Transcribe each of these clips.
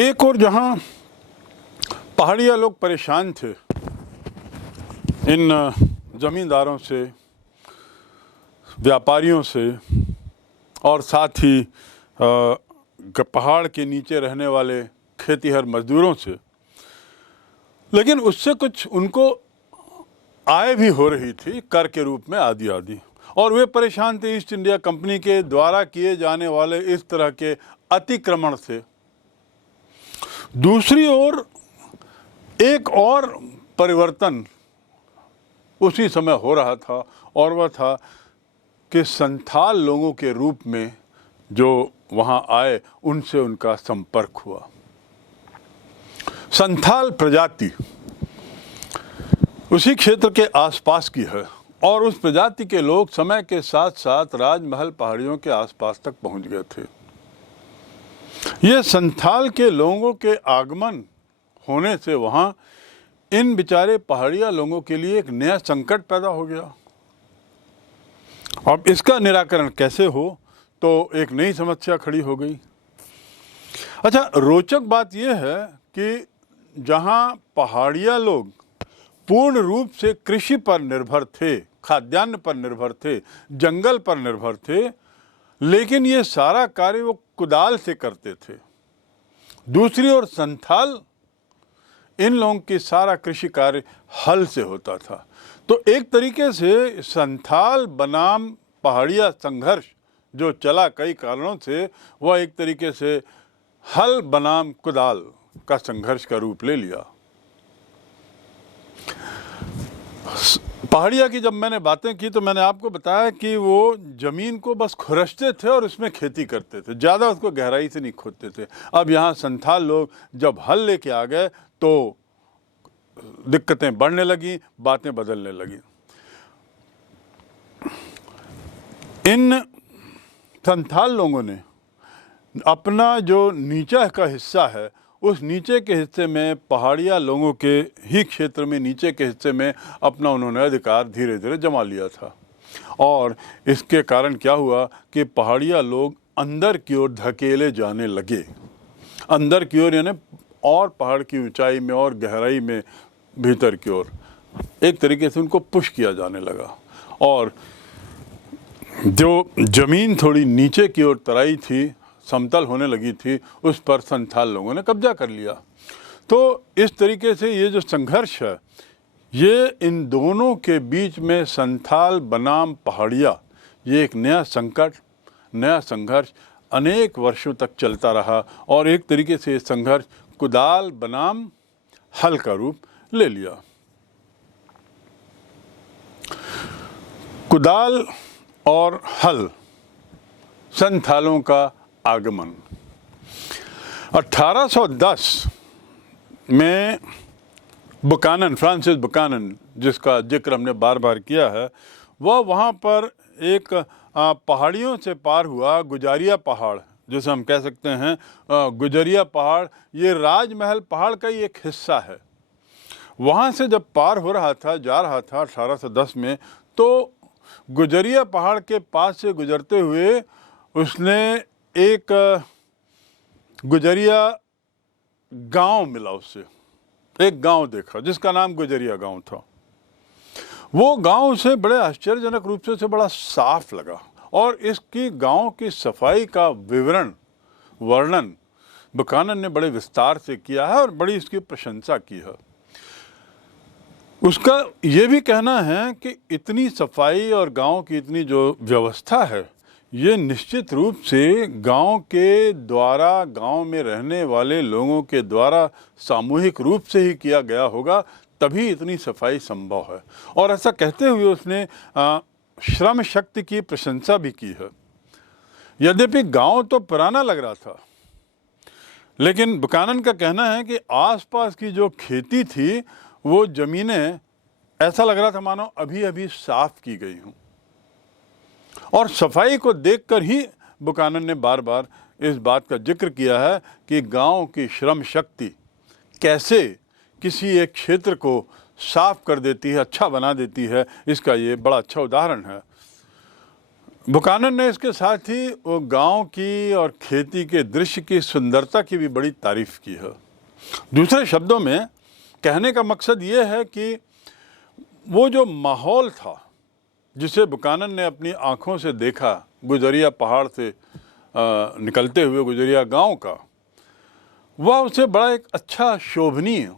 एक और जहां पहाड़िया लोग परेशान थे इन ज़मींदारों से, व्यापारियों से और साथ ही पहाड़ के नीचे रहने वाले खेतीहर मजदूरों से, लेकिन उससे कुछ उनको आय भी हो रही थी कर के रूप में आदि आदि, और वे परेशान थे ईस्ट इंडिया कंपनी के द्वारा किए जाने वाले इस तरह के अतिक्रमण से। दूसरी ओर एक और परिवर्तन उसी समय हो रहा था, और वह था कि संथाल लोगों के रूप में जो वहाँ आए उनसे उनका संपर्क हुआ। संथाल प्रजाति उसी क्षेत्र के आसपास की है, और उस प्रजाति के लोग समय के साथ साथ राजमहल पहाड़ियों के आसपास तक पहुंच गए थे। ये संथाल के लोगों के आगमन होने से वहाँ इन बेचारे पहाड़िया लोगों के लिए एक नया संकट पैदा हो गया। अब इसका निराकरण कैसे हो, तो एक नई समस्या खड़ी हो गई। अच्छा, रोचक बात यह है कि जहाँ पहाड़िया लोग पूर्ण रूप से कृषि पर निर्भर थे, खाद्यान्न पर निर्भर थे, जंगल पर निर्भर थे, लेकिन ये सारा कार्य वो कुदाल से करते थे। दूसरी ओर संथाल, इन लोगों की सारा कृषि कार्य हल से होता था। तो एक तरीके से संथाल बनाम पहाड़िया संघर्ष जो चला कई कारणों से, वह एक तरीके से हल बनाम कुदाल का संघर्ष का रूप ले लिया। पहाड़िया की जब मैंने बातें की तो मैंने आपको बताया कि वो ज़मीन को बस खुरसते थे और उसमें खेती करते थे, ज़्यादा उसको गहराई से नहीं खोदते थे। अब यहाँ संथाल लोग जब हल लेके आ गए तो दिक्कतें बढ़ने लगी, बातें बदलने लगी। इन संथाल लोगों ने अपना जो नीचा का हिस्सा है, उस नीचे के हिस्से में पहाड़िया लोगों के ही क्षेत्र में नीचे के हिस्से में अपना उन्होंने अधिकार धीरे धीरे जमा लिया था। और इसके कारण क्या हुआ कि पहाड़िया लोग अंदर की ओर धकेले जाने लगे, अंदर की ओर, यानी और पहाड़ की ऊंचाई में और गहराई में भीतर की ओर एक तरीके से उनको पुश किया जाने लगा। और जो ज़मीन थोड़ी नीचे की ओर तराई थी, समतल होने लगी थी, उस पर संथाल लोगों ने कब्जा कर लिया। तो इस तरीके से ये जो संघर्ष है, ये इन दोनों के बीच में संथाल बनाम पहाड़िया, ये एक नया संकट, नया संघर्ष अनेक वर्षों तक चलता रहा, और एक तरीके से ये संघर्ष कुदाल बनाम हल का रूप ले लिया। कुदाल और हल, संथालों का आगमन। 1810 में बुकानन, फ्रांसिस बुकानन, जिसका जिक्र हमने बार बार किया है, वह वहाँ पर एक पहाड़ियों से पार हुआ, गुजारिया पहाड़ जैसे हम कह सकते हैं, गुजरिया पहाड़, ये राजमहल पहाड़ का ही एक हिस्सा है। वहाँ से जब पार हो रहा था, जा रहा था 1810 में, तो गुजरिया पहाड़ के पास से गुजरते हुए उसने एक गुजरिया गांव मिला, उससे एक गांव देखा जिसका नाम गुजरिया गांव था। वो गांव उसे बड़े आश्चर्यजनक रूप से उसे बड़ा साफ लगा, और इसकी गांव की सफाई का वर्णन बुकानन ने बड़े विस्तार से किया है और बड़ी इसकी प्रशंसा की है। उसका ये भी कहना है कि इतनी सफाई और गांव की इतनी जो व्यवस्था है, ये निश्चित रूप से गांव के द्वारा, गांव में रहने वाले लोगों के द्वारा सामूहिक रूप से ही किया गया होगा, तभी इतनी सफाई संभव है। और ऐसा कहते हुए उसने श्रम शक्ति की प्रशंसा भी की है। यद्यपि गांव तो पुराना लग रहा था, लेकिन बुकानन का कहना है कि आसपास की जो खेती थी, वो ज़मीनें ऐसा लग रहा था मानो अभी अभी साफ की गई हों। और सफाई को देखकर ही बुकानन ने बार बार इस बात का जिक्र किया है कि गांव की श्रम शक्ति कैसे किसी एक क्षेत्र को साफ कर देती है, अच्छा बना देती है, इसका ये बड़ा अच्छा उदाहरण है। बुकानन ने इसके साथ ही वो गांव की और खेती के दृश्य की सुंदरता की भी बड़ी तारीफ की है। दूसरे शब्दों में कहने का मकसद ये है कि वो जो माहौल था जिसे बुकानन ने अपनी आँखों से देखा, गुजरिया पहाड़ से निकलते हुए गुजरिया गांव का, वह उसे बड़ा एक अच्छा शोभनीय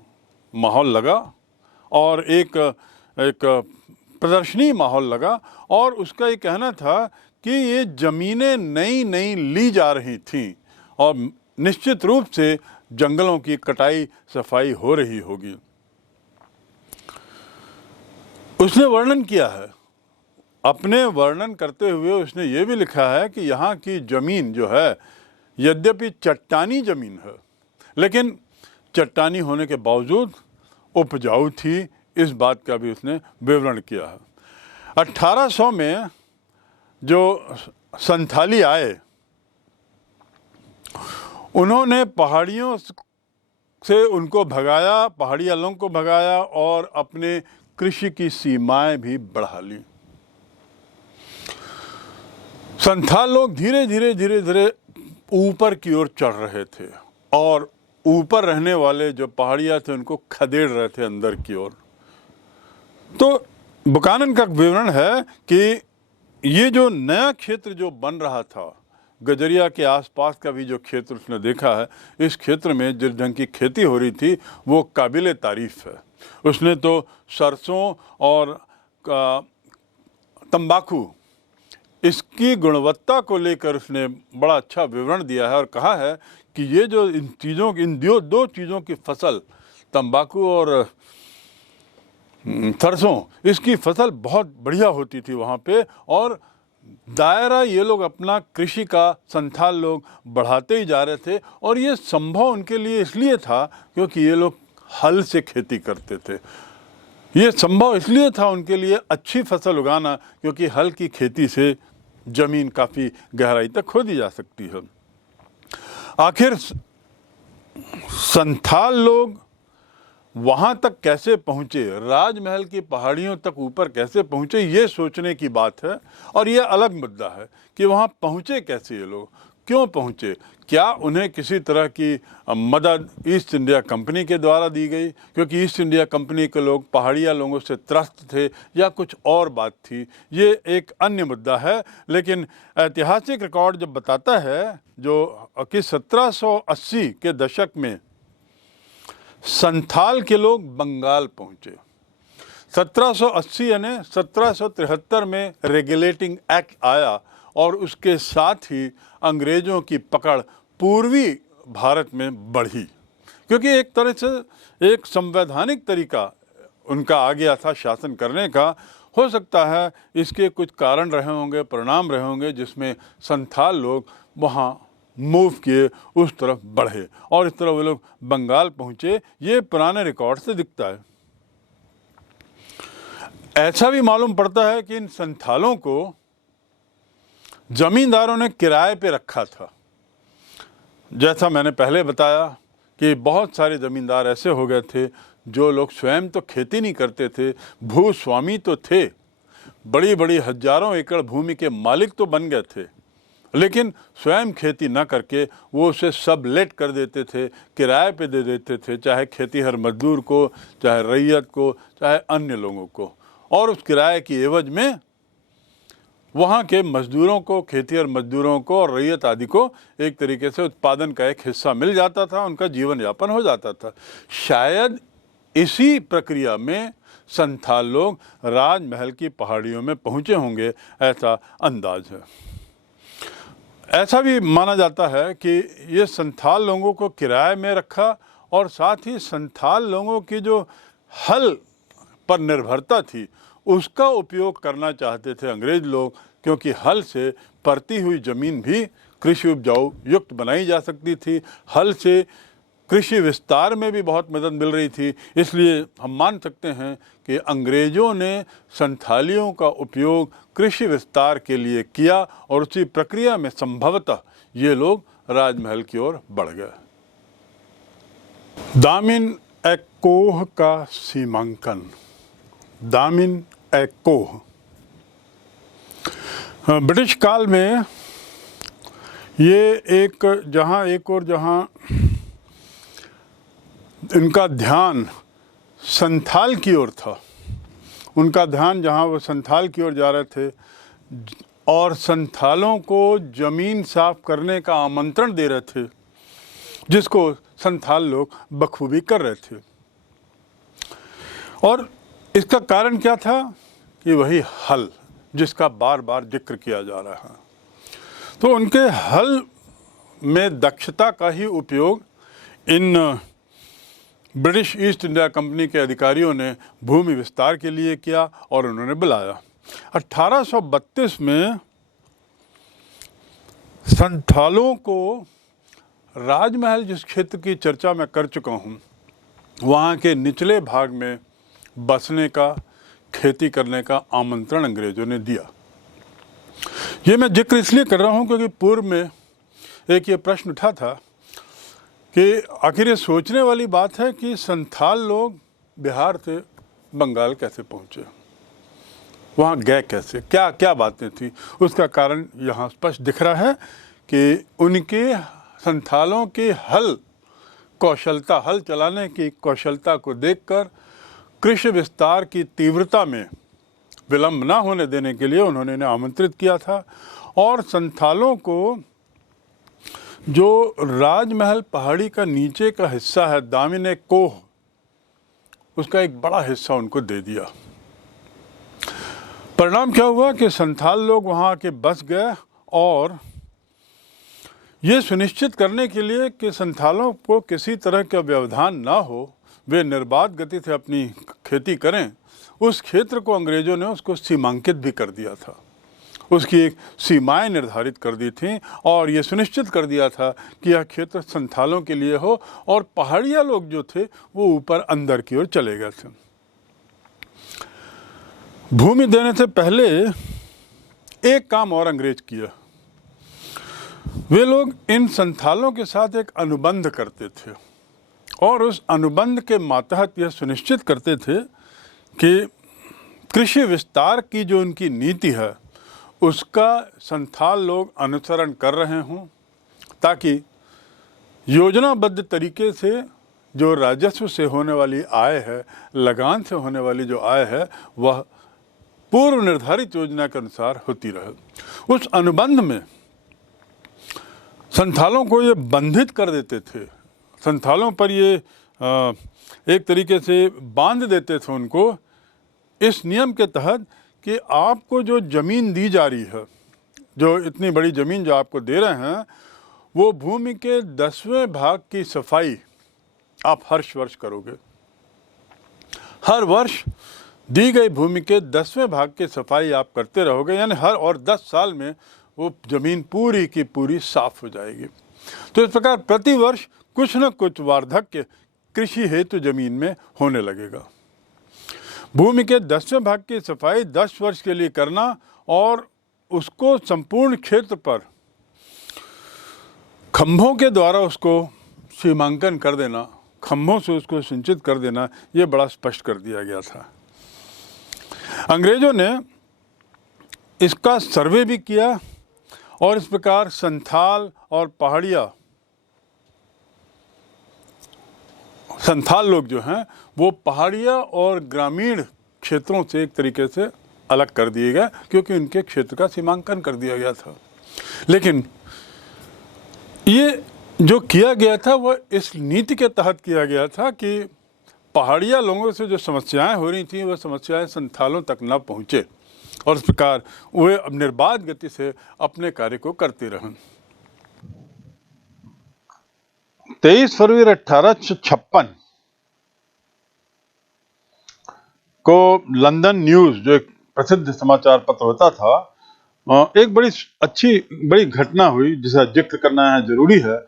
माहौल लगा और एक प्रदर्शनीय माहौल लगा। और उसका ये कहना था कि ये ज़मीनें नई नई ली जा रही थीं और निश्चित रूप से जंगलों की कटाई सफाई हो रही होगी। उसने वर्णन किया है, अपने वर्णन करते हुए उसने ये भी लिखा है कि यहाँ की ज़मीन जो है यद्यपि चट्टानी ज़मीन है, लेकिन चट्टानी होने के बावजूद उपजाऊ थी। इस बात का भी उसने विवरण किया है। 1800 में जो संथाली आए, उन्होंने पहाड़ियों से उनको भगाया, पहाड़िया लोगों को भगाया और अपने कृषि की सीमाएं भी बढ़ा ली। संथाल लोग धीरे धीरे ऊपर की ओर चढ़ रहे थे और ऊपर रहने वाले जो पहाड़िया थे उनको खदेड़ रहे थे अंदर की ओर। तो बुकानन का विवरण है कि ये जो नया क्षेत्र जो बन रहा था, गजरिया के आसपास का भी जो क्षेत्र उसने देखा है, इस क्षेत्र में जिस ढंग की खेती हो रही थी वो काबिले तारीफ है। उसने तो सरसों और तंबाकू इसकी गुणवत्ता को लेकर उसने बड़ा अच्छा विवरण दिया है और कहा है कि ये जो इन दो चीज़ों की फसल, तंबाकू और सरसों, इसकी फसल बहुत बढ़िया होती थी वहाँ पे। और दायरा ये लोग अपना कृषि का, संथाल लोग बढ़ाते ही जा रहे थे। और ये संभव उनके लिए इसलिए था क्योंकि ये लोग हल से खेती करते थे। ये संभव इसलिए था उनके लिए अच्छी फसल उगाना क्योंकि हल की खेती से ज़मीन काफ़ी गहराई तक खोदी जा सकती है। आखिर संथाल लोग वहाँ तक कैसे पहुँचे, राजमहल की पहाड़ियों तक ऊपर कैसे पहुँचे, ये सोचने की बात है। और ये अलग मुद्दा है कि वहाँ पहुँचे कैसे ये लोग, क्यों पहुँचे, क्या उन्हें किसी तरह की मदद ईस्ट इंडिया कंपनी के द्वारा दी गई क्योंकि ईस्ट इंडिया कंपनी के लोग पहाड़िया लोगों से त्रस्त थे, या कुछ और बात थी, ये एक अन्य मुद्दा है। लेकिन ऐतिहासिक रिकॉर्ड जब बताता है जो कि 1780 के दशक में संथाल के लोग बंगाल पहुँचे। 1780 यानी 1773 में रेगुलेटिंग एक्ट आया और उसके साथ ही अंग्रेज़ों की पकड़ पूर्वी भारत में बढ़ी क्योंकि एक तरह से एक संवैधानिक तरीका उनका आ गया था शासन करने का। हो सकता है इसके कुछ कारण रहे होंगे, परिणाम रहे होंगे जिसमें संथाल लोग वहाँ मूव किए, उस तरफ बढ़े और इस तरह वो लोग बंगाल पहुँचे। ये पुराने रिकॉर्ड से दिखता है। ऐसा भी मालूम पड़ता है कि इन संथालों को जमींदारों ने किराए पे रखा था। जैसा मैंने पहले बताया कि बहुत सारे ज़मींदार ऐसे हो गए थे जो लोग स्वयं तो खेती नहीं करते थे, भूस्वामी तो थे, बड़ी बड़ी हजारों एकड़ भूमि के मालिक तो बन गए थे, लेकिन स्वयं खेती ना करके वो उसे सबलेट कर देते थे, किराए पे दे देते थे, चाहे खेतीहर मजदूर को, चाहे रैयत को, चाहे अन्य लोगों को। और उस किराए की एवज में वहाँ के मजदूरों को, खेतीहर मजदूरों को और रैयत आदि को एक तरीके से उत्पादन का एक हिस्सा मिल जाता था, उनका जीवन यापन हो जाता था। शायद इसी प्रक्रिया में संथाल लोग राजमहल की पहाड़ियों में पहुँचे होंगे, ऐसा अंदाज है। ऐसा भी माना जाता है कि ये संथाल लोगों को किराए में रखा और साथ ही संथाल लोगों की जो हल पर निर्भरता थी उसका उपयोग करना चाहते थे अंग्रेज लोग, क्योंकि हल से परती हुई ज़मीन भी कृषि उपजाऊ युक्त बनाई जा सकती थी। हल से कृषि विस्तार में भी बहुत मदद मिल रही थी। इसलिए हम मान सकते हैं कि अंग्रेज़ों ने संथालियों का उपयोग कृषि विस्तार के लिए किया और उसी प्रक्रिया में संभवतः ये लोग राजमहल की ओर बढ़ गए। दामिन एक कोह का सीमांकन। दामिन एक कोह। ब्रिटिश काल में ये एक और जहाँ इनका ध्यान संथाल की ओर था, उनका ध्यान जहाँ वो संथाल की ओर जा रहे थे और संथालों को ज़मीन साफ करने का आमंत्रण दे रहे थे, जिसको संथाल लोग बखूबी कर रहे थे। और इसका कारण क्या था कि वही हल जिसका बार बार जिक्र किया जा रहा है। तो उनके हल में दक्षता का ही उपयोग in British east India company के अधिकारियों ने भूमि विस्तार के लिए किया और उन्होंने बुलाया। 1832 में संथालों को राजमहल, जिस क्षेत्र की चर्चा मैं कर चुका हूँ, वहाँ के निचले भाग में बसने का, खेती करने का आमंत्रण अंग्रेज़ों ने दिया। ये मैं जिक्र इसलिए कर रहा हूँ क्योंकि पूर्व में एक ये प्रश्न उठा था कि आखिर ये सोचने वाली बात है कि संथाल लोग बिहार से बंगाल कैसे पहुँचे, वहाँ गए कैसे, क्या क्या बातें थी। उसका कारण यहाँ स्पष्ट दिख रहा है कि उनके संथालों के हल चलाने की कौशलता को देखकर कृषि विस्तार की तीव्रता में विलंब न होने देने के लिए उन्होंने इन्हें आमंत्रित किया था। और संथालों को जो राजमहल पहाड़ी का नीचे का हिस्सा है, दामिने कोह, उसका एक बड़ा हिस्सा उनको दे दिया। परिणाम क्या हुआ कि संथाल लोग वहाँ आके बस गए और ये सुनिश्चित करने के लिए कि संथालों को किसी तरह का व्यवधान ना हो, वे निर्बाध गति से अपनी खेती करें, उस क्षेत्र को अंग्रेज़ों ने उसको सीमांकित भी कर दिया था। उसकी एक सीमाएं निर्धारित कर दी थी और ये सुनिश्चित कर दिया था कि यह क्षेत्र संथालों के लिए हो और पहाड़िया लोग जो थे वो ऊपर अंदर की ओर चले गए थे। भूमि देने से पहले एक काम और अंग्रेज किया। वे लोग इन संथालों के साथ एक अनुबंध करते थे और उस अनुबंध के मातहत यह सुनिश्चित करते थे कि कृषि विस्तार की जो उनकी नीति है उसका संथाल लोग अनुसरण कर रहे हों, ताकि योजनाबद्ध तरीके से जो राजस्व से होने वाली आय है, लगान से होने वाली जो आय है, वह पूर्व निर्धारित योजना के अनुसार होती रहे। उस अनुबंध में संथालों को ये बंधित कर देते थे, संथालों पर ये एक तरीके से बांध देते थे उनको इस नियम के तहत कि आपको जो ज़मीन दी जा रही है, जो इतनी बड़ी ज़मीन जो आपको दे रहे हैं, वो भूमि के 10वें भाग की सफाई आप हर वर्ष करोगे। हर वर्ष दी गई भूमि के 10वें भाग की सफाई आप करते रहोगे, यानी हर और 10 साल में वो ज़मीन पूरी की पूरी साफ हो जाएगी। तो इस प्रकार प्रति वर्ष कुछ न कुछ वार्धक्य कृषि हेतु ज़मीन में होने लगेगा। भूमि के 10वें भाग की सफाई 10 वर्ष के लिए करना और उसको संपूर्ण क्षेत्र पर खंभों के द्वारा उसको सीमांकन कर देना, खंभों से उसको सिंचित कर देना, ये बड़ा स्पष्ट कर दिया गया था। अंग्रेजों ने इसका सर्वे भी किया और इस प्रकार संथाल और पहाड़िया संथाल लोग जो हैं वो पहाड़िया और ग्रामीण क्षेत्रों से एक तरीके से अलग कर दिए गए, क्योंकि उनके क्षेत्र का सीमांकन कर दिया गया था। लेकिन ये जो किया गया था वह इस नीति के तहत किया गया था कि पहाड़िया लोगों से जो समस्याएं हो रही थी वह समस्याएं संथालों तक न पहुँचे और इस प्रकार वे निर्बाध गति से अपने कार्य को करते रहें। 23 फरवरी 1856 को लंदन न्यूज़, जो एक प्रसिद्ध समाचार पत्र होता था, एक बड़ी घटना हुई जिसका जिक्र करना है जरूरी है।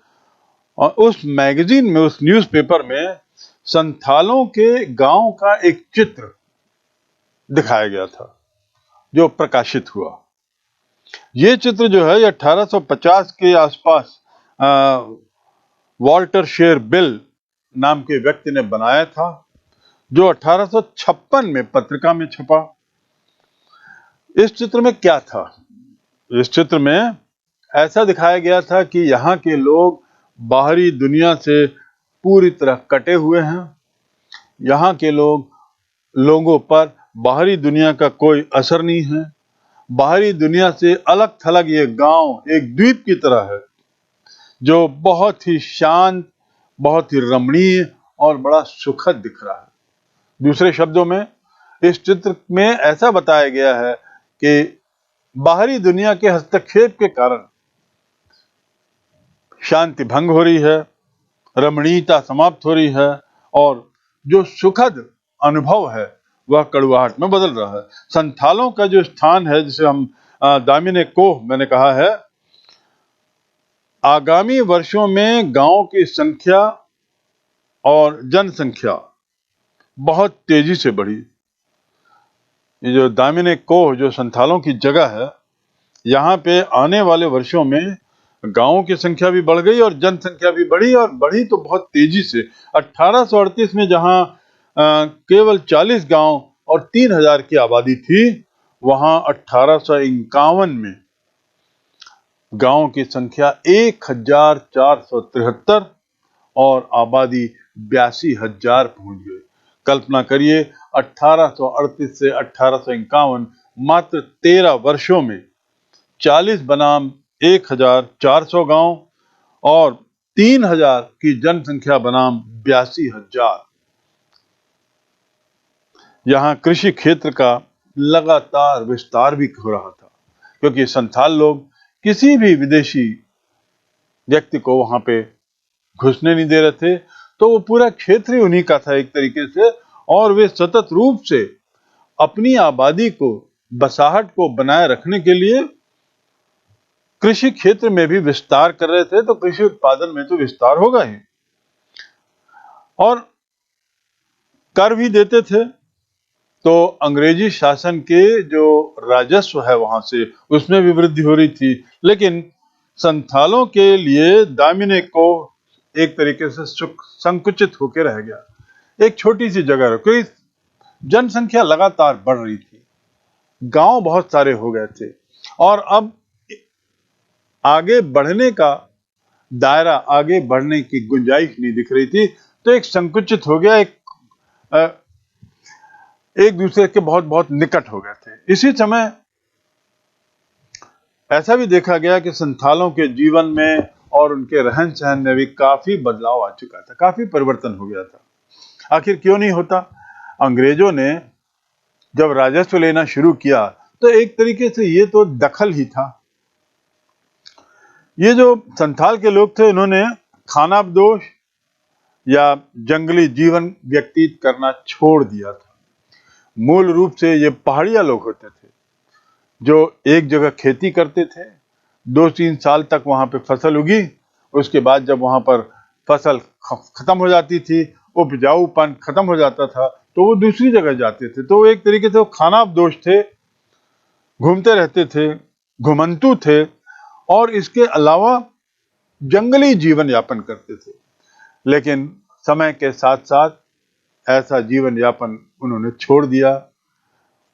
और उस मैगजीन में, उस न्यूज़पेपर में संथालों के गांव का एक चित्र दिखाया गया था जो प्रकाशित हुआ। ये चित्र जो है 1850 के आसपास वॉल्टर शेर बिल नाम के व्यक्ति ने बनाया था, जो 1856 में पत्रिका में छपा। इस चित्र में क्या था? इस चित्र में ऐसा दिखाया गया था कि यहाँ के लोग बाहरी दुनिया से पूरी तरह कटे हुए हैं। यहाँ के लोगों पर बाहरी दुनिया का कोई असर नहीं है। बाहरी दुनिया से अलग थलग ये गांव एक द्वीप की तरह है, जो बहुत ही शांत, बहुत ही रमणीय और बड़ा सुखद दिख रहा है। दूसरे शब्दों में इस चित्र में ऐसा बताया गया है कि बाहरी दुनिया के हस्तक्षेप के कारण शांति भंग हो रही है, रमणीयता समाप्त हो रही है और जो सुखद अनुभव है वह कड़वाहट में बदल रहा है। संथालों का जो स्थान है, जिसे हम दामिने कोह मैंने कहा है, आगामी वर्षों में गांव की संख्या और जनसंख्या बहुत तेजी से बढ़ी। ये जो दामिने कोह जो संथालों की जगह है, यहाँ पे आने वाले वर्षों में गांवों की संख्या भी बढ़ गई और जनसंख्या भी बढ़ी, और बढ़ी तो बहुत तेजी से। 1838 में जहां केवल 40 गांव और 3000 की आबादी थी, वहां 1851 में गांवों की संख्या 1473 और आबादी 82,000 पहुंच गई। कल्पना करिए, 1838 से 1851 मात्र 13 वर्षों में 40 बनाम 1400 गांव और 3000 की जनसंख्या बनाम 82,000। यहाँ कृषि क्षेत्र का लगातार विस्तार भी हो रहा था, क्योंकि संथाल लोग किसी भी विदेशी व्यक्ति को वहां पे घुसने नहीं दे रहे थे, तो वो पूरा क्षेत्र ही उन्हीं का था एक तरीके से, और वे सतत रूप से अपनी आबादी को, बसाहट को बनाए रखने के लिए कृषि क्षेत्र में भी विस्तार कर रहे थे। तो कृषि उत्पादन में तो विस्तार होगा ही, और कर भी देते थे। तो अंग्रेजी शासन के जो राजस्व है वहां से, उसमें भी वृद्धि हो रही थी। लेकिन संथालों के लिए दामिने को एक तरीके से संकुचित होकर रह गया, एक छोटी सी जगह रहो, क्योंकि जनसंख्या लगातार बढ़ रही थी, गांव बहुत सारे हो गए थे, और अब आगे बढ़ने का दायरा, आगे बढ़ने की गुंजाइश नहीं दिख रही थी। तो एक संकुचित हो गया, एक दूसरे के बहुत बहुत निकट हो गए थे। इसी समय ऐसा भी देखा गया कि संथालों के जीवन में और उनके रहन सहन में भी काफी बदलाव आ चुका था, काफी परिवर्तन हो गया था। आखिर क्यों नहीं होता? अंग्रेजों ने जब राजस्व लेना शुरू किया तो एक तरीके से ये तो दखल ही था। ये जो संथाल के लोग थे, इन्होंने खानाबदोश या जंगली जीवन व्यतीत करना छोड़ दिया था। मूल रूप से ये पहाड़िया लोग होते थे जो एक जगह खेती करते थे, 2-3 साल तक वहां पे फसल उगी, उसके बाद जब वहां पर फसल खत्म हो जाती थी, उपजाऊपन खत्म हो जाता था, तो वो दूसरी जगह जाते थे। तो एक तरीके से वो खानाबदोश थे, घूमते रहते थे, घुमंतू थे, और इसके अलावा जंगली जीवन यापन करते थे। लेकिन समय के साथ साथ ऐसा जीवन यापन उन्होंने छोड़ दिया।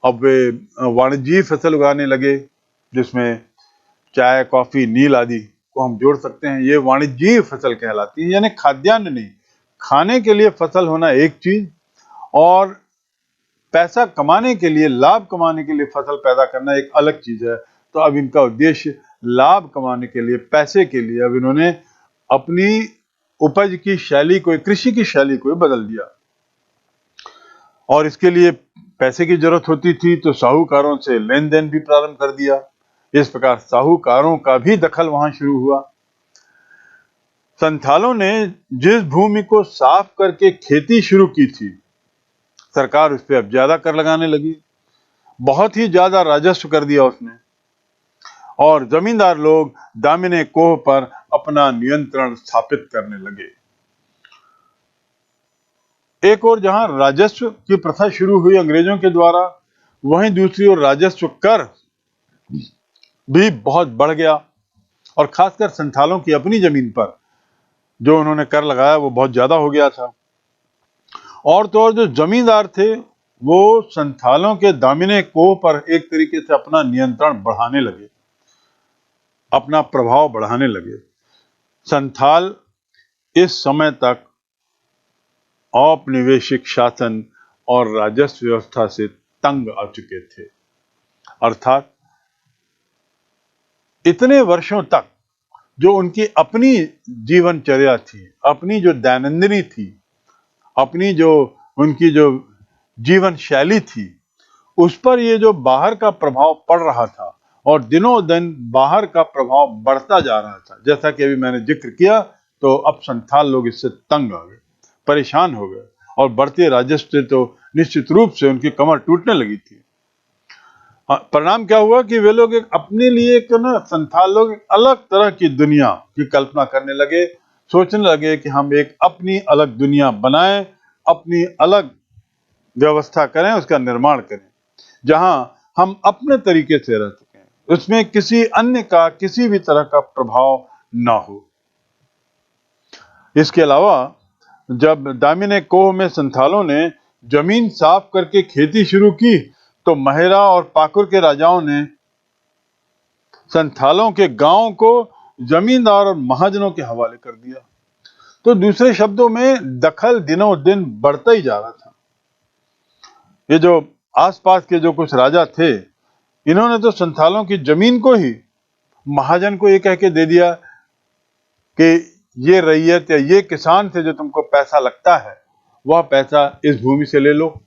अब वे वाणिज्यिक फसल उगाने लगे, जिसमें चाय, कॉफी, नील आदि को हम जोड़ सकते हैं। ये वाणिज्यिक फसल कहलाती है, यानी खाद्यान्न नहीं, खाने के लिए फसल होना एक चीज, और पैसा कमाने के लिए, लाभ कमाने के लिए फसल पैदा करना एक अलग चीज है। तो अब इनका उद्देश्य लाभ कमाने के लिए, पैसे के लिए, अब इन्होंने अपनी उपज की शैली को, कृषि की शैली को बदल दिया, और इसके लिए पैसे की जरूरत होती थी, तो साहूकारों से लेन देन भी प्रारंभ कर दिया। इस प्रकार साहूकारों का भी दखल वहां शुरू हुआ। संथालों ने जिस भूमि को साफ करके खेती शुरू की थी, सरकार उस पर अब ज्यादा कर लगाने लगी, बहुत ही ज्यादा राजस्व कर दिया उसने, और जमींदार लोग दामिने कोह पर अपना नियंत्रण स्थापित करने लगे। एक और जहां राजस्व की प्रथा शुरू हुई अंग्रेजों के द्वारा, वहीं दूसरी ओर राजस्व कर भी बहुत बढ़ गया, और खासकर संथालों की अपनी जमीन पर जो उन्होंने कर लगाया वो बहुत ज्यादा हो गया था। और तो और जो जमींदार थे वो संथालों के दामिने कोह पर एक तरीके से अपना नियंत्रण बढ़ाने लगे। अपना प्रभाव बढ़ाने लगे। संथाल इस समय तक औपनिवेशिक शासन और राजस्व व्यवस्था से तंग आ चुके थे। अर्थात इतने वर्षों तक जो उनकी अपनी जीवनचर्या थी, अपनी जो दैनंदिनी थी, अपनी जो उनकी जो जीवन शैली थी, उस पर ये जो बाहर का प्रभाव पड़ रहा था और दिनों दिन बाहर का प्रभाव बढ़ता जा रहा था। जैसा कि अभी मैंने जिक्र किया, तो अब संथाल लोग इससे तंग आ गए, परेशान हो गए और बढ़ते राजस्व से तो निश्चित रूप से उनकी कमर टूटने लगी थी। परिणाम क्या हुआ कि वे लोग एक अपने लिए एक ना संथाल लोग एक अलग तरह की दुनिया की कल्पना करने लगे, सोचने लगे कि हम एक अपनी अलग दुनिया बनाएं, अपनी अलग व्यवस्था करें, उसका निर्माण करें, जहां हम अपने तरीके से रह सकें, उसमें किसी अन्य का किसी भी तरह का प्रभाव ना हो। इसके अलावा जब दामिनी कोह में संथालों ने जमीन साफ करके खेती शुरू की, तो महिरा और पाकुर के राजाओं ने संथालों के गांव को जमींदार और महाजनों के हवाले कर दिया। तो दूसरे शब्दों में दखल दिनों दिन बढ़ता ही जा रहा था। ये जो आसपास के जो कुछ राजा थे, इन्होंने तो संथालों की जमीन को ही महाजन को ये कह के दे दिया कि ये रैयत या ये किसान से जो तुमको पैसा लगता है, वह पैसा इस भूमि से ले लो।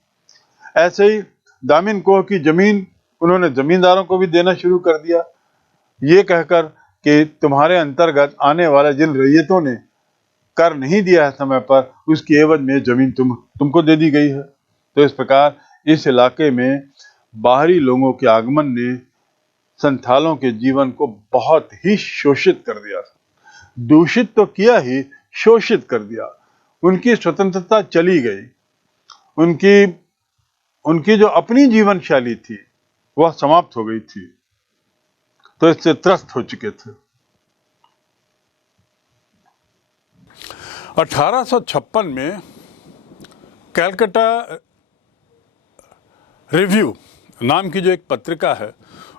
ऐसे ही दामिन कोह की जमीन उन्होंने जमींदारों को भी देना शुरू कर दिया, ये कहकर कि तुम्हारे अंतर्गत आने वाले जिन रैयतों ने कर नहीं दिया है समय पर, उसकी एवज में जमीन तुमको दे दी गई है। तो इस प्रकार इस इलाके में बाहरी लोगों के आगमन ने संथालों के जीवन को बहुत ही शोषित कर दिया था। दूषित तो किया ही, शोषित कर दिया। उनकी स्वतंत्रता चली गई, उनकी जो अपनी जीवन शैली थी वह समाप्त हो गई थी। तो इससे त्रस्त हो चुके थे। 1856 में कैलकाटा रिव्यू नाम की जो एक पत्रिका है,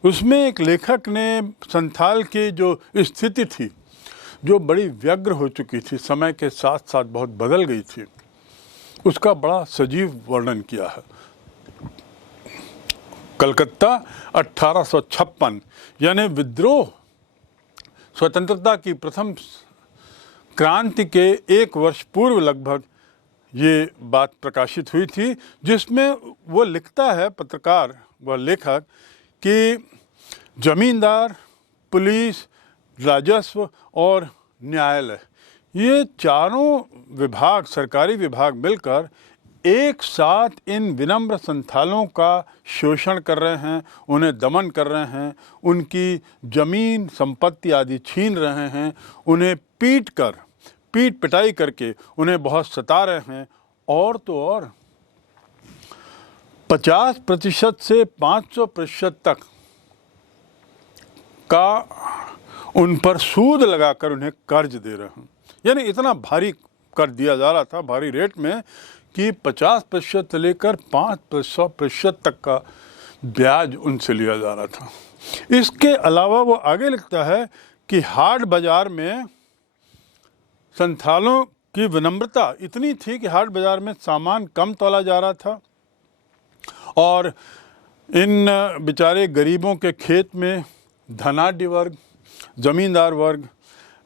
उसमें एक लेखक ने संथाल की जो स्थिति थी, जो बड़ी व्यग्र हो चुकी थी, समय के साथ साथ बहुत बदल गई थी, उसका बड़ा सजीव वर्णन किया है। कलकत्ता 1856 यानी विद्रोह, स्वतंत्रता की प्रथम क्रांति के 1 वर्ष पूर्व लगभग ये बात प्रकाशित हुई थी, जिसमें वो लिखता है, पत्रकार व लेखक, कि जमींदार, पुलिस, राजस्व और न्यायालय, ये चारों विभाग, सरकारी विभाग मिलकर एक साथ इन विनम्र संथालों का शोषण कर रहे हैं, उन्हें दमन कर रहे हैं, उनकी जमीन संपत्ति आदि छीन रहे हैं, उन्हें पीट पिटाई करके उन्हें बहुत सता रहे हैं। और तो और 50% से 500% तक का उन पर सूद लगाकर उन्हें कर्ज दे रहे हैं। यानी इतना भारी कर दिया जा रहा था, भारी रेट में, कि 50% से लेकर 500% तक का ब्याज उनसे लिया जा रहा था। इसके अलावा वो आगे लिखता है कि हाट बाजार में संथालों की विनम्रता इतनी थी कि हाट बाजार में सामान कम तोला जा रहा था और इन बेचारे गरीबों के खेत में धनाढ्य वर्ग, ज़मींदार वर्ग,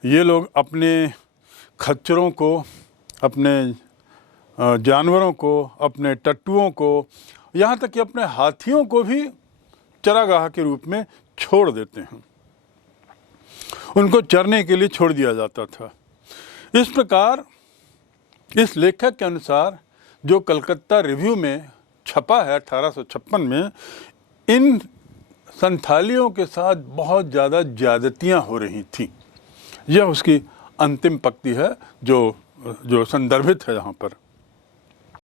ये लोग अपने खच्चरों को, अपने जानवरों को, अपने टट्टुओं को, यहाँ तक कि अपने हाथियों को भी चरागाह के रूप में छोड़ देते हैं। उनको चरने के लिए छोड़ दिया जाता था। इस प्रकार इस लेखक के अनुसार जो कलकत्ता रिव्यू में छपा है 1856 में, इन संथालियों के साथ बहुत ज़्यादा ज्यादतियाँ हो रही थीं। यह उसकी अंतिम पंक्ति है जो संदर्भित है यहाँ पर।